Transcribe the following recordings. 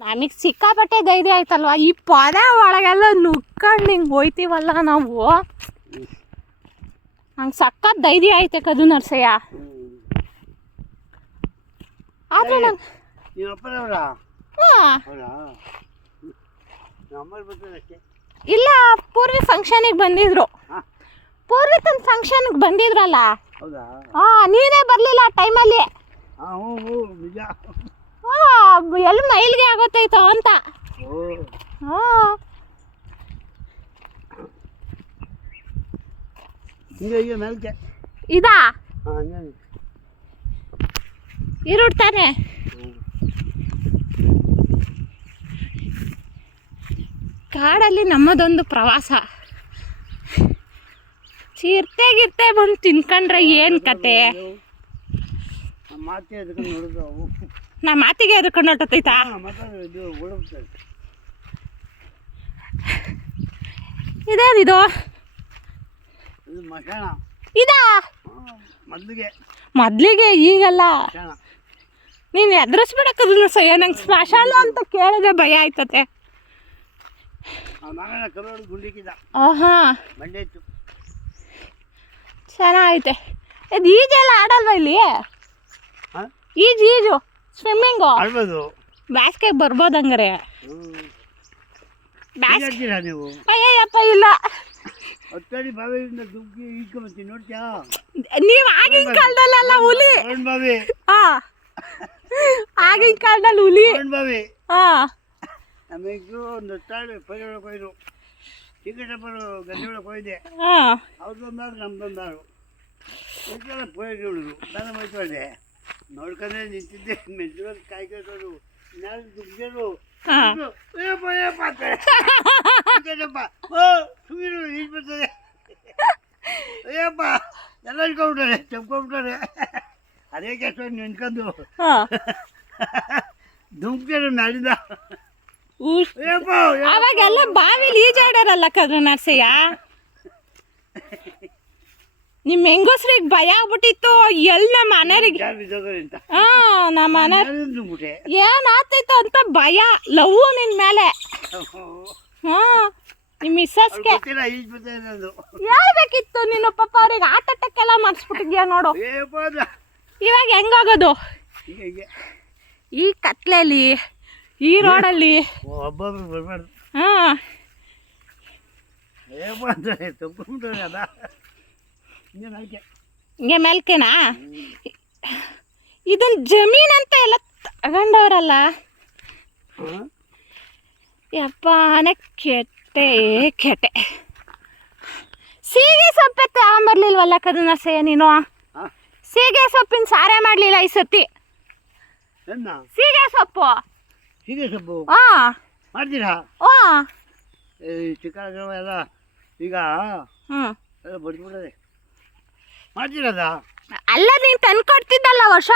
ನನಗೆ ಸಿಕ್ಕಾಪಟ್ಟೆ ಧೈರ್ಯ ಆಯ್ತಲ್ವ ಈ ಪೊದೆ ಒಳಗೆಲ್ಲ ನುಗ್ಕೊಂಡು ಹಿಂಗೆ ಹೋಯ್ತೀವಲ್ಲ ನಾವು. ನಂಗೆ ಸಖತ್ ಧೈರ್ಯ ಐತೆ ಕದು ನರ್ಸಯ್ಯ. ಆದ್ರೆ ನಂಗೆ ಇಲ್ಲ, ಪೂರ್ವಿ ಫಂಕ್ಷನಿಗೆ ಬಂದಿದ್ರು. ಪೂರ್ವಿ ತನ್ನ ಫಂಕ್ಷನ್ಗೆ ಬಂದಿದ್ರಲ್ಲ. ನೀನೇ ಬರಲಿಲ್ಲ ಆ ಟೈಮಲ್ಲಿ. ಎಲ್ಲ ಮೈಲ್ಗೆ ಆಗೋತೈತೋ ಅಂತ. ಇದಾ ಇರುಡ್ತಾನೆ. ಕಾಡಲ್ಲಿ ನಮ್ಮದೊಂದು ಪ್ರವಾಸ. ಚಿರ್ತೆ ಬಂದು ತಿನ್ಕೊಂಡ್ರೆ ಏನು ಕತೆ. ನಾ ಮಾತಿಗೆ ಎದ್ಕೊಂಡು ಹೊಟ್ಟತೈತಾ. ಇದೇನಿದು ಇದಾ ಮೊದ್ಲಿಗೆ ಈಗಲ್ಲ. ನೀನು ಎದುರಿಸ್ಬಿಡಕ್ಕದನ್ನ ಸಯ್ಯ. ನಂಗೆ ಸ್ಮಶಾನ ಅಂತ ಕೇಳಿದ್ರೆ ಭಯ ಆಯ್ತತೆ. ಚೆನ್ನಾಗೈತೆ. ಇದು ಈಜೆಲ್ಲ ಆಡಲ್ವ ಇಲ್ಲಿ? ಈಜು ಸ್ವಿಮ್ಮಿಂಗು ಬ್ಯಾಸ್ಗೆಗೆ ಬರ್ಬೋದು ಹಂಗಾರೆ. ಅಯ್ಯಪ್ಪ ಇಲ್ಲ, ನೀವು ಆಗಿನ ಕಾಲದಲ್ಲ ಹುಲಿ. ಆಗಿನ ಕಾಲದಲ್ಲಿ ಹುಲಿ. ನಮಗೂ ಒಂದು ಪೈರು ಕೊಯ್ದು ಚಿಕ್ಕಪ್ಪರು ಗದ್ದೆ ಒಳಗೆ ಕೊಯ್ದೆ. ಅವ್ರದ್ದೊಂದಾದ್ರು ನಮ್ದೊಂದಾದ್ರು ಪೋಯ್ದು ಹುಡುಗರು ನಾನು ಹೋಯ್ತೊಳ್ಳೆ ನೋಡ್ಕೊಂಡ್ರೆ ನಿಂತಿದ್ದೆ. ಮೆಜ್ಜಲ್ಲಿ ಕಾಯ್ಕೊಂಡು ನಾಳೆ ದುಗ್ಗರು ಸುಮ್ಮನೆ ಈಜ್ ಬರ್ತದೆ. ಅಯ್ಯಪ್ಪ ಎಲ್ಲ ಇಟ್ಕೊಂಡ್ಬಿಟ್ಟಾರೆ, ಚಪ್ಕೊಂಡ್ಬಿಟ್ಟಾರೆ. ಅದೇ ಕೆಲಸ ನಿಂತ್ಕೊಂಡು ದುಂಕ್ರು ನಾಳಿಂದ ಅವಾಗೆಲ್ಲ ಬಾವಿಲಿ ಈಜಾಡಾರಲ್ಲ ಕದ್ರು ನರ್ಸಯ್ಯ. ನಿಮ್ಮ ಹೆಂಗಸ್ರಿಗೆ ಭಯ ಆಗ್ಬಿಟ್ಟಿತ್ತು. ಎಲ್ಲಿ ನಮ್ಮ ಮನೆಯವ್ರಿಗೆ ನಮ್ಮ ಮನೆ ಏನಾಗ್ತೈತೋ ಅಂತ ಭಯ. ಲವ್ ನಿನ್ ಮೇಲೆ. ನಿಮ್ಮ ಮಿಸ್ಸಸ್ಗೆ ಹೇಳ್ಬೇಕಿತ್ತು ನೀನು. ಪಾಪ ಅವ್ರಿಗೆ ಹಾರ್ಟ್ ಅಟ್ಯಾಕ್ ಎಲ್ಲ ಮಾಡಿಸ್ಬಿಟ್ಟಿದ್ಯಾ ನೋಡು. ಇವಾಗ ಹೆಂಗಾಗೋದು ಈ ಕತ್ಲೆಯಲ್ಲಿ, ಈ ರೋಡಲ್ಲಿ? ಹಿಂಗೆ ಮೇಲ್ಕೆನಾ? ಇದನ್ನ ಜಮೀನ್ ಅಂತ ಎಲ್ಲ ತಗೊಂಡವ್ರಲ್ಲ. ಯಪ್ಪಾನೆ ಕೆಟ್ಟೆ. ಸೀಗೆ ಸೊಪ್ಪೆ ತಗೊಂಬರ್ಲಿಲ್ವಲ್ಲ ಕದು ನರ್ಸಯ್ಯ ನೀನು? ಸೀಗೆ ಸೊಪ್ಪಿನ ಸಾರೇ ಮಾಡಲಿಲ್ಲ ಈ ಸತಿ. ಸೀಗೆ ಸೊಪ್ಪು ಮಾಡ್ತೀರಾ? ಚಿಕ್ಕ ಎಲ್ಲ ಈಗ ಬಡ್ಬಿಡದೆ ಮಾಡ್ತೀರದ? ಅಲ್ಲ, ನೀನು ತಂದು ಕೊಡ್ತಿದ್ದಲ್ಲ ವರ್ಷ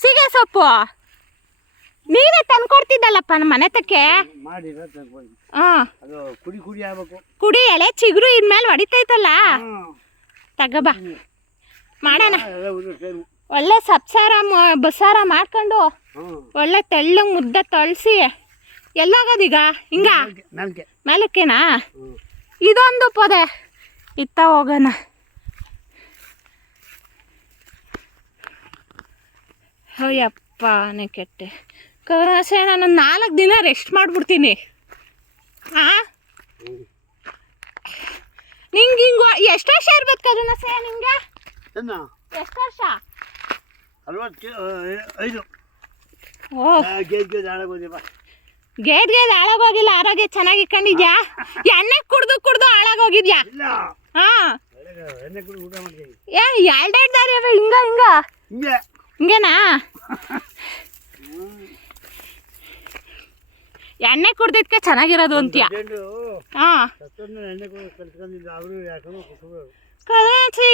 ಸೀಗೆ ಸೊಪ್ಪು. ನೀನೇ ತಂದು ಕೊಡ್ತಿದ್ದಲ್ಲಪ್ಪ ನಮ್ಮ ಮನೆ ತಕ್ಕೆ. ಕುಡಿ ಎಲೆ ಚಿಗುರು ಇನ್ಮೇಲೆ ಹೊಡಿತೈತಲ್ಲ. ತಗಬಾ ಮಾಡೋಣ. ಒಳ್ಳೆ ಸಬ್ಸಾರ ಬಸಾರ ಮಾಡ್ಕೊಂಡು ಒಳ್ಳೆ ತೆಳ್ಳಗೆ ಮುದ್ದೆ ತೊಳಸಿ. ಎಲ್ಲೋಗೋದೀಗ? ಹಿಂಗ ಮೇಲಕ್ಕೇನಾ? ಇದೊಂದು ಪೊದೆ ಇತ್ತ ಹೋಗೋಣ. ಅಯ್ಯಪ್ಪನೇ ಕೆಟ್ಟೆ. ಕವನಾಸೆ ನಾನು 4 ದಿನ ರೆಸ್ಟ್ ಮಾಡಿಬಿಡ್ತೀನಿ. ನಿಂಗೆ ಎಷ್ಟು ವರ್ಷ ಇರ್ಬೇಕು ಕವನಾಸೆ ನಿಂಗೆ? ಎಷ್ಟು ವರ್ಷ? 45. ಗೇದ್ ಹಾಳಾಗೋಗಿಲ್ಲ. ಆರೋಗ್ಯ ಚೆನ್ನಾಗಿ ಇಟ್ಕೊಂಡಿದ್ಯಾ? ಎಣ್ಣೆ ಕುಡ್ದು ಹಾಳಾಗೋಗಿದ್ಯಾ? ಎರಡೆರಡು ದಾರಿ ಅವ. ಹಿಂಗೇನಾ? ಎಣ್ಣೆ ಕುಡ್ದಿದ್ಕೆ ಚೆನ್ನಾಗಿರೋದು ಅಂತೀಯ?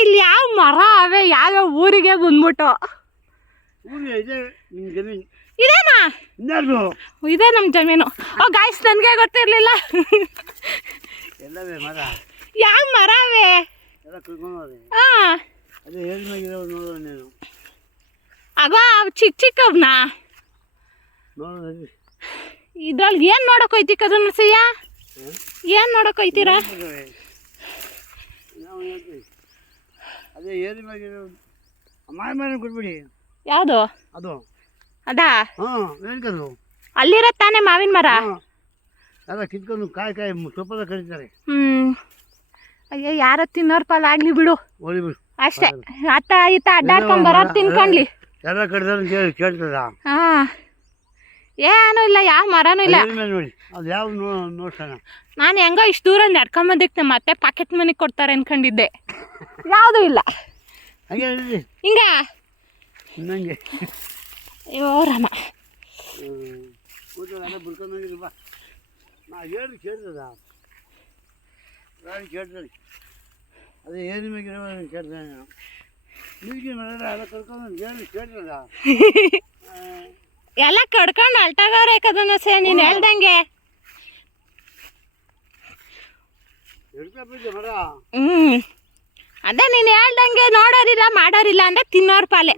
ಇಲ್ಲಿ ಯಾವ ಮರ ಅವೆ? ಯಾವ ಊರಿಗೆ ಬಂದ್ಬಿಟ್ಟು? ಇದೇನಾ? ಇದೇ ನಮ್ಮ ಜಮೀನು. ಗಾಯ್ಸ್, ನನಗೆ ಗೊತ್ತಿರಲಿಲ್ಲ. ಯಾವ ಮರ ಅವೆ? ಆಗೋ ಚಿಕ್ಕವ್ನಾ? ನೋಡೋದು ಇದ್ರೊಳಗೆ ಏನು ನೋಡಕ್ ಹೋಯ್ತಿ ಕದು ನರಸಯ್ಯ? ಏನು ನೋಡಕ್ ಹೋಯ್ತೀರಾ? ನಾವು ಹೇಳ್ತೀವಿ ಅದೇ ಏರಿ ಮ್ಯಾಗೆ ಮಾಯ ಕೊಟ್ಬಿಡಿ. ಯಾವುದು ಅದು? ಅದಾ? ಹಾಂ ಹೇಳ್ಕದು ಅಲ್ಲಿರೋ ತಾನೇ ಮಾವಿನ ಮರ. ಎಲ್ಲ ಕಿತ್ಕೊಂಡು ಕಾಯಿ ಸೊಪ್ಪದ ಕರೀತಾರೆ. ಅಯ್ಯೋ ಯಾರ ತಿನ್ನೋರ್ ಪಾಲ್ ಆಗ್ಲಿ ಬಿಡು. ಹೋಳಿ ಬಿಡು ಅಷ್ಟೇ. ಅತ್ತ ಈತ ಅಡ್ಡಾಡ್ಕೊಂಡ್ ಬರೋರು ತಿನ್ಕೊಂಡ್ಲಿ. ಎಲ್ಲ ಕಡ್ದಾರ ಕೇಳ್ತದ. ಹಾ ಏನೂ ಇಲ್ಲ, ಯಾವ ಮರನೂ ಇಲ್ಲ. ನೋಡಿ ಅದು ಯಾವ ನೋಡ್ಸೋಣ. ನಾನು ಹೆಂಗೋ ಇಷ್ಟು ದೂರ ನಡ್ಕೊಂಬಂದಿಕ್ಕೆ ಮತ್ತೆ ಪಾಕೆಟ್ ಮನಿ ಕೊಡ್ತಾರೆ ಅನ್ಕೊಂಡಿದ್ದೆ. ಯಾವುದೂ ಇಲ್ಲ. ಹಂಗೆ ಹಿಂಗ ನಂಗೆ ಅಯ್ಯೋ ರಾಮ. ಎಲ್ಲ ಬಿಡ್ಕೊಂಡು ಬಾ. ನಾ ಹೇಳಿ ಕೇಳ್ತದ ಕೇಳ್ತಾರೆ. ಅದೇ ಏರಿ ಮ್ಯಾಗಿರೋ ಕೇಳ್ತಾನೆ ನಾನು. ನೀರಿಗೆ ಮರ ಎಲ್ಲ ಕರ್ಕೊಂಡು ಹೇಳಿ ಕೇಳ್ತದ. ಎಲ್ಲ ಕಡ್ಕೊಂಡು ಅಲ್ಟಾಗವ್ರೆ ಕದನ ಸೇ ನೀನು ಹೇಳ್ದಂಗೆ. ಮರ ಅದೇ ನೀನು ಹೇಳ್ದಂಗೆ ನೋಡೋರಿಲ್ಲ ಮಾಡೋರಿಲ್ಲ ಅಂದ್ರೆ ತಿನ್ನೋರ್ ಪಾಲೆ.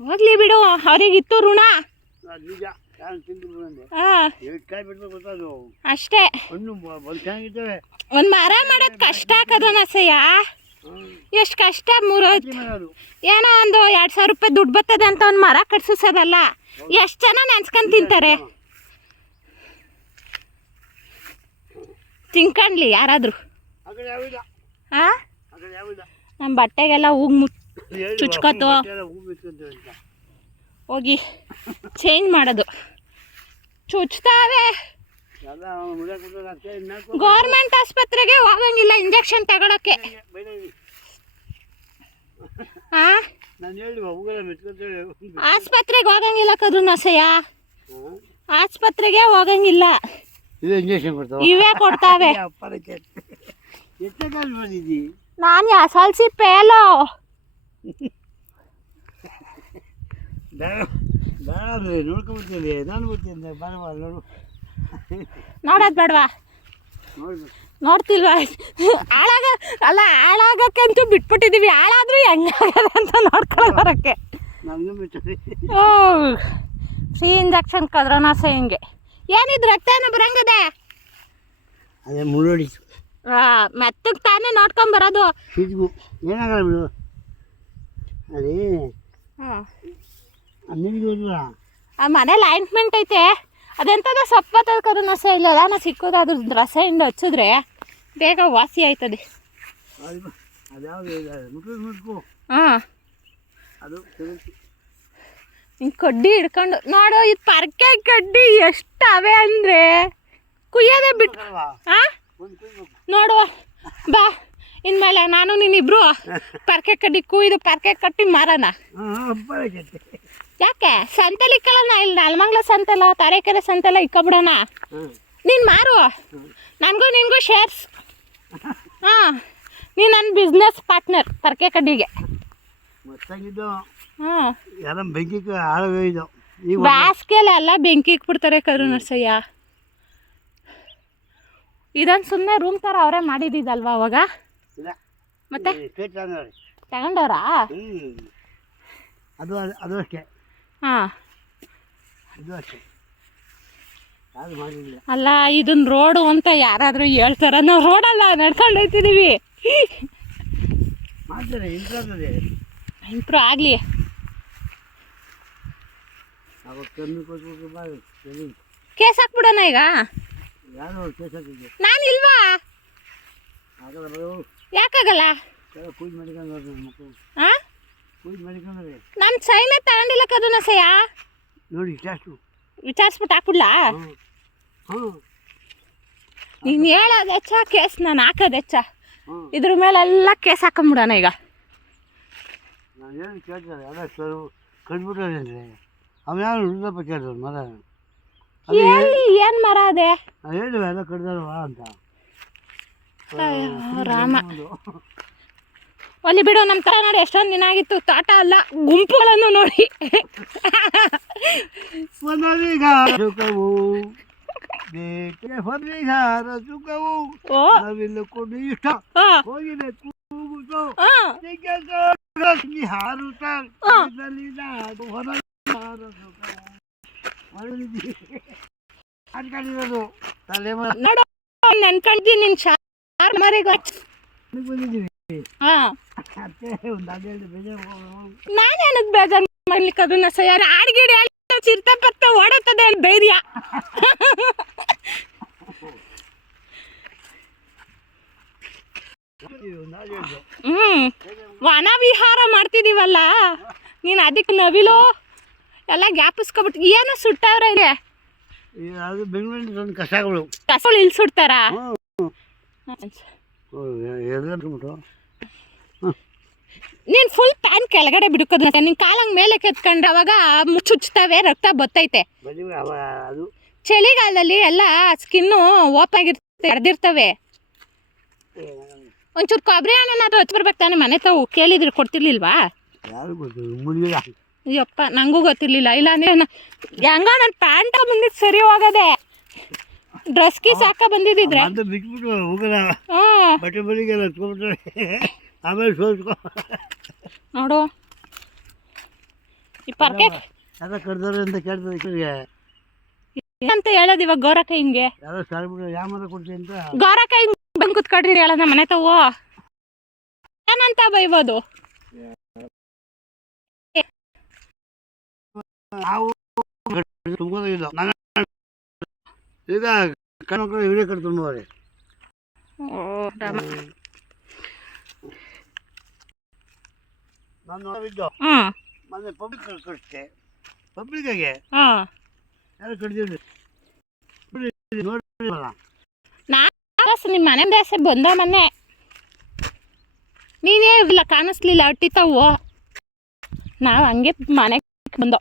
ಹೋಗ್ಲಿ ಬಿಡು, ಅವ್ರಿಗಿತ್ತು ಋಣ. ನಿಜ ಕಾಯಿ ಬಿಡ್ಬೇಕು ಗೊತ್ತದು ಅಷ್ಟೇ. ಹಣ್ಣು ಚೆನ್ನಾಗಿರ್ತವೆ. ಒಂದು ಮರ ಮಾಡೋದು ಕಷ್ಟ ಕದನ ಸಯ್ಯ. ಎಷ್ಟು ಕಷ್ಟ. ಏನೋ ಒಂದು 2,000 ರೂಪಾಯಿ ದುಡ್ಡು ಬರ್ತದೆ ಅಂತ ಒಂದು ಮರ ಕಟ್ಸೋದಲ್ಲ. ಎಷ್ಟು ಜನ ನೆನ್ಸ್ಕೊಂಡು ತಿಂತಾರೆ. ತಿನ್ಕೊಂಡ್ಲಿ ಯಾರಾದರೂ. ಹಾಂ ನಮ್ಮ ಬಟ್ಟೆಗೆಲ್ಲ ಹೂವು ಚುಚ್ಕೋತು ಹೋಗಿ ಚೇಂಜ್ ಮಾಡೋದು. ಚುಚ್ತಾವೆ. ಗೌರ್ಮೆಂಟ್ ಆಸ್ಪತ್ರೆಗೆ ಹೋಗಂಗಿಲ್ಲ ಇಂಜೆಕ್ಷನ್ ತಗೊಳಕ್ಕೆ. ಆಸ್ಪತ್ರೆಗೆ ಹೋಗಂಗಿಲ್ಲ ಕದ್ರು ನಸಯ್ಯ. ಆಸ್ಪತ್ರೆಗೆ ಹೋಗಂಗಿಲ್ಲ. ಇವೇ ಕೊಡ್ತಾವೆ. ನಾನು ಎಸಲ್ಸಿ ಪೇಲೋ ನೋಡ್ಕೊಂಡ್ಬಿಡ್ತೀನಿ. ನಾನು ಬರ್ತೀನಿ ನೋಡು. ನೋಡೋದು ಬೇಡವಾ? ನೋಡ್ತಿಲ್ವಾ? ಹಾಳಾಗಕ್ಕಂತೂ ಬಿಟ್ಬಿಟ್ಟಿದ್ದೀವಿ. ಹಾಳಾದ್ರೂ ಹೆಂಗಾಗದೆ ಅಂತ ನೋಡ್ಕೊಂಡು ಬರೋಕ್ಕೆ. ಓ ಫ್ರೀ ಇಂಜೆಕ್ಷನ್ ಕದ್ರನ ಹಿಂಗೆ ಏನಿದ್ರು ರಕ್ತ ಏನೋ ಬರಂಗದೆ. ಅದೇ ಮುಳ್ಳೋಡಿ ಮೆತ್ತಗೆ ತಾನೇ ನೋಡ್ಕೊಂಬರೋದು. ಏನಾಗಲ್ಲ ಬಿಡು. ಅದೇ ಆ ಮನೇಲಿ ಆಯಿಂಟ್ಮೆಂಟ್ ಐತೆ. ಅದೆಂಥದ್ದು ಸೊಪ್ಪತ್ತದ ಕರು ನಸೆ ಇಲ್ಲ. ನಾ ಸಿಕ್ಕೋದು ಅದ್ರ ರಸೆಯಿಂದ ಹಚ್ಚಿದ್ರೆ ಬೇಗ ವಾಸಿ ಆಯ್ತದೆ. ಹಾಂ ಹಿಂಗೆ ಕಡ್ಡಿ ಹಿಡ್ಕೊಂಡು ನೋಡು. ಇದು ಪರ್ಕೆ ಕಡ್ಡಿ ಎಷ್ಟವೆ ಅಂದರೆ ಕುಯ್ಯೋದೇ ಬಿಟ್ಟು. ಹಾಂ ನೋಡುವ ಬಾ ಇನ್ಮೇಲೆ ನಾನು ನೀನಿಬ್ರು ಪರ್ಕೆ ಕಡ್ಡಿ ಕುಯ್ದು ಪರ್ಕೆ ಕಟ್ಟಿ ಮಾರೋಣ. ಯಾಕೆ ಸಂತೆಲಿ ಇಕ್ಕಲ್ಲ? ಇಲ್ಲಿ ನಾಲ್ಮಂಗ್ಲ ಸಂತೆಲ್ಲ ತಾರೇಕೆರೆ ಸಂತೆಲ್ಲ ಇಕ್ಕೊಬಿಡೋಣ. ನೀನು ಮಾರು, ನನಗೂ ನಿನಗೂ ಶೇರ್ಸ್. ಹಾಂ ನೀನು ನನ್ನ ಬಿಸ್ನೆಸ್ ಪಾರ್ಟ್ನರ್ ಪರ್ಕೆ ಕಡ್ಡಿಗೆ. ಹಾಂ ಬೇಸಿಗೆಲ್ಲ ಬೆಂಕಿ ಇಕ್ಬಿಡ್ತಾರೆ ಕರು ನರ್ಸಯ್ಯ. ಇದೊಂದು ಸುಮ್ಮನೆ ರೂಮ್ ಥರ ಅವರೇ ಮಾಡಿದ್ದಿದ್ದಲ್ವ ಅವಾಗ? ಮತ್ತೆ ತಗೊಂಡವ್ರಾ? ಅದು ಅಷ್ಟೇ. ಹಾಂ ಅದು ಅಷ್ಟೇ. ಯಾರು ಮಾಡಿಲ್ಲ. ಅಲ್ಲ ಇದನ್ನ ರೋಡು ಅಂತ ಯಾರಾದರೂ ಹೇಳ್ತಾರ? ನಾವು ರೋಡಲ್ಲ ನಡ್ಕೊಂಡು ಹೋಗ್ತಿದ್ದೀವಿ. ಮಾಡ್ತಾರೆ ಇಂಪ್ರೂವ್ ಆಗಲಿ. ಕೇಸ್ ಹಾಕ್ಬಿಡೋಣ ಈಗ. ನಾನು ಇಲ್ವಾ? ಯಾಕಾಗಲ್ಲ? ಹಾಂ ನಾನು ಸೈನೇ ತಗೊಂಡಿಲ್ಲ ಕದನ ಸಯ್ಯ. ನೋಡಿ ವಿಚಾರಿಸ್ಬಿಟ್ಟು ಹಾಕ್ಬಿಡ್ಲಾ? ನೀನು ಹೇಳೋದು ಹೆಚ್ಚ, ಕೇಸ್ ನಾನು ಹಾಕೋದು ಹೆಚ್ಚ. ಇದ್ರ ಮೇಲೆಲ್ಲ ಕೇಸ್ ಹಾಕೊಂಬಿಡೋಣ ಈಗ. ನಾನು ಏನು ಕೇಳ್ತಾರೆ ಎಲ್ಲ ಕಟ್ಬಿಟ್ಟಾರೆ ಅಂದರೆ ಅವ ಯಾರು ಹುಡುಗಪ್ಪ ಕೇಳಿದ್ರು ಮರ. ಎಲ್ಲಿ ಏನು ಮರ ಅದೇ? ಹೇಳಿವೆ ಎಲ್ಲ ಕಡ್ದಾರವ ಅಂತ. ರಾಮ ಒಲಿ ಬಿಡು. ನಮ್ಮ ಥರ ನೋಡಿ ಎಷ್ಟೊಂದು ದಿನ ಆಗಿತ್ತು ತೋಟ ಅಲ್ಲ ಗುಂಪುಗಳನ್ನು ನೋಡಿ. ಅನ್ಕೊಂಡಿರೋದು ತಲೆ ನೋಡು ನೆನ್ಕೊಂಡಿದ್ದೀನಿ ನಿನ್ ಶಾರ್ ಮರಿಗ ಬಂದಿದ್ದೀವಿ ಹಾಂ ಅತ್ತೆ ಒಂದು ಹನ್ನೆರಡು ಬೇಜಾರು ನಾನು ಏನಕ್ಕೆ ಬೇಜಾರು ಮಾಡ್ಲಿಕ್ಕೆ ಅದನ್ನ ಸರ್ ಆಡ್ಗಿಡಿ ಚಿರ್ತ ಪತ್ತ ಓಡುತ್ತದೆ ಅಲ್ಲಿ ಧೈರ್ಯ ವನ ವಿಹಾರ ಮಾಡ್ತಿದೀವಲ್ಲ ನೀನು ಅದಕ್ಕೆ ನವಿಲು ಎಲ್ಲ ಗ್ಯಾಪಿಸ್ಕೊಬಿಟ್ಟು ಏನೋ ಸುಟ್ಟವ್ರೆ ಇಲ್ಲಿ ಅದು ಬೆಂಗಳೂರಿನ ಒಂದು ಕಸಗಳು ಕಸಗಳು ಇಲ್ಲಿ ಸುಡ್ತಾರಾ ನೀನು ಫುಲ್ ಪ್ಯಾನ್ ಕೆಳಗಡೆ ಬಿಡ್ಕೋದು ನಿನ್ನ ಕಾಲಂಗೆ ಮೇಲೆ ಕೆತ್ಕೊಂಡ್ರೆ ಅವಾಗ ಮುಚ್ಚುಚ್ತವೆ ರಕ್ತ ಬತ್ತೈತೆ ಅದು ಚಳಿಗಾಲದಲ್ಲಿ ಎಲ್ಲ ಸ್ಕಿನ್ನು ಓಪನ್ ಆಗಿರ್ತವೆ ಹರಿದಿರ್ತವೆ ಒಂಚೂರು ಕೊಬ್ಬರಿ ಹಣ್ಣೇನಾದ್ರೂ ಹಚ್ಚಿ ಬರ್ಬೇಕು ತಾನೆ ಮನೆ ತಾವು ಕೇಳಿದ್ರೆ ಕೊಡ್ತಿರ್ಲಿಲ್ವಾ ಯಾರು ಗೊತ್ತಿಲ್ಲ ಅಯ್ಯಪ್ಪ ನನಗೂ ಗೊತ್ತಿರ್ಲಿಲ್ಲ ಇಲ್ಲ ಅಂದರೆ ಹೆಂಗ ನನ್ನ ಪ್ಯಾಂಟ ಬಂದಿದ್ದು ಸರಿ ಹೋಗದೆ ಡ್ರೆಸ್ಗೆ ಸಾಕ ಬಂದಿದ್ದಿದ್ರೆ ಬಿಟ್ಬಿಟ್ಟು ಹೋಗೋಣ ಹಾಂ ಬಟ್ಟೆ ಬಲಿಗೆಲ್ಲ ಹಚ್ಕೊಂಡ್ಬಿಟ್ರೆ ಆಮೇಲೆ ಸೋಸ್ಕೊ ನೋಡು ಈ ಪರ್ಕೆ ಯಾರೋ ಕಡ್ದಾರೆ ಅಂತ ಕೇಳ್ತದೆ ಅಂತ ಹೇಳೋದು ಇವಾಗ ಗೋರಕಾಯಿ ಹಿಂಗೆ ಯಾರೋ ಸಾರ್ಬಿಟ್ಟು ಯಾವ ಮರ ಕೊಡ್ತೀನಿ ಅಂತ ಗೋರಕಾಯಿ ಬಂದು ಕುತ್ಕೊಡ್ರಿ ಹೇಳೋದ ಮನೆ ತಾವು ಏನಂತ ಬೈಬೋದು ನಾವು ತುಂಬೋದಿಲ್ಲ ಈಗ ಕಣ್ಮಕ್ಳು ಹಿಡಿಯ ಕಡೆ ತುಂಬೋರಿ ನಾನು ನೋಡಿದ್ದು ಮೊನ್ನೆ ಪಬ್ಲಿಕ್ ಕಳಿಸ್ತೆ ಪಬ್ಲಿಕ್ಕಾಗೆ ಯಾರು ಕಡ್ದಿಲ್ಲ ನೋಡಿಲ್ಲ ನಿಮ್ಮ ಮನೆ ದಾಸೆ ಬಂದ ಮೊನ್ನೆ ನೀನೇ ಇಲ್ಲ ಕಾಣಿಸ್ಲಿಲ್ಲ ಅಟ್ಟಿತಾವು ನಾವು ಹಂಗೆ ಮನೆಗೆ ಬಂದೋ